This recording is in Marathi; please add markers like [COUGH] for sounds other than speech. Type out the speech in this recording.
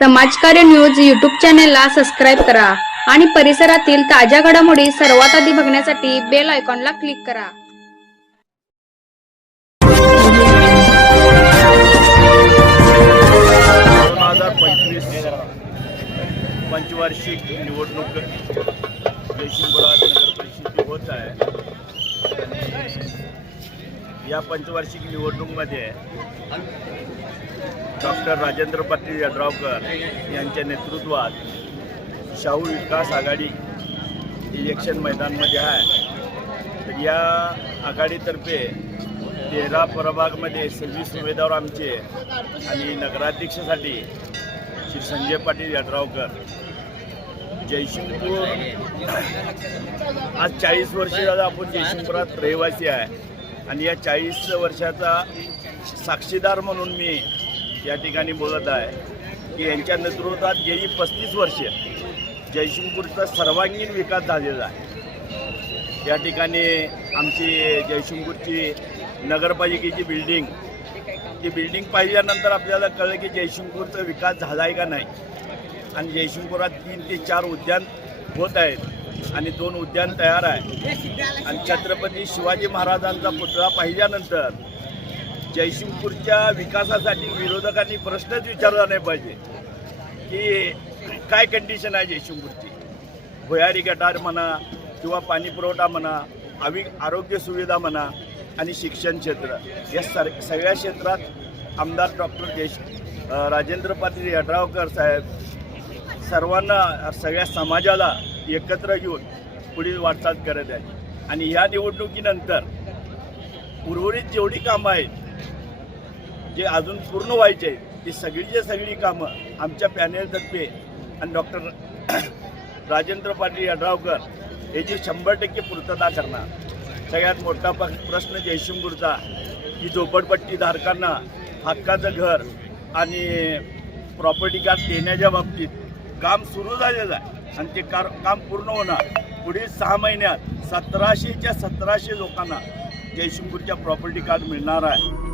समाजकार्य न्यूज यूट्यूब चॅनेलला सबस्क्राईब करा आणि परिसरातील ताज्या घडामोडी सर्वात आधी बघण्यासाठी बेल आयकॉनला क्लिक करा. दोन हजार पंचवीस पंचवार्षिक निवडणूक जयसिंगपुरात नगर परिषदेची होत आहे. या पंचवार्षिक निवडणूकमध्ये डॉक्टर राजेंद्र पाटील यड्रावकर यांच्या नेतृत्वात शाहू विकास आघाडी इलेक्शन मैदानमध्ये आहे. तर या आघाडीतर्फे तेरा प्रभागमध्ये सव्वीस उमेदवार आमचे आणि नगराध्यक्षसाठी श्री संजय पाटील यड्रावकर. जयसिंगपूर आज चाळीस वर्ष झालं आपण जयसिंगपुरात रहिवासी आहे. आणि या चाळीस वर्षाचा साक्षीदार म्हणून मी या ठिकाणी बोलत आहे की यांच्या नेतृत्वात गेली पस्तीस वर्षे जयशिंगपूरचा सर्वांगीण विकास झालेला आहे. या ठिकाणी आमची जयशिंगपूरची नगरपालिकेची बिल्डिंग ती बिल्डिंग पाहिल्यानंतर आपल्याला कळलं की जयशिंगपूरचा विकास झाला आहे का नाही. आणि जयशिंगपुरात तीन ते चार उद्यान होत आहेत आणि दोन उद्यान तयार आहे. आणि छत्रपती शिवाजी महाराजांचा पुतळा पाहिल्यानंतर जयसिंगपूरच्या विकासासाठी विरोधकांनी प्रश्नच विचारला नाही पाहिजे. की काय कंडिशन आहे जयसिंगपूरची? भुयारी गटार म्हणा किंवा पाणी पुरवठा म्हणा आवी आरोग्य सुविधा म्हणा आणि शिक्षण क्षेत्र. या सर सगळ्या क्षेत्रात आमदार डॉक्टर जयश राजेंद्र पाटील यड्रावकर साहेब सर्वांना सगळ्या समाजाला एकत्र घेऊन पुढील वाटचाल करत आहे आणि ह्या निवडणुकीनंतर उर्वरित जेवढी कामं आहेत जे अजून पूर्ण व्हायचे ती सगळीच्या सगळी कामं आमच्या पॅनेलतर्फे. आणि डॉक्टर [COUGHS] राजेंद्र पाटील यड्रावकर याची शंभर टक्के पूर्तता करणार. सगळ्यात मोठा प- प्रश्न जयशिंगपूरचा की झोपडपट्टीधारकांना हक्काचं घर आणि प्रॉपर्टी कार्ड देण्याच्या बाबतीत काम सुरू झालेलं आहे. आणि ते कार काम पूर्ण होणार. पुढील सहा महिन्यात सतराशेच्या सतराशे लोकांना जयशिंगपूरच्या प्रॉपर्टी कार्ड मिळणार आहे.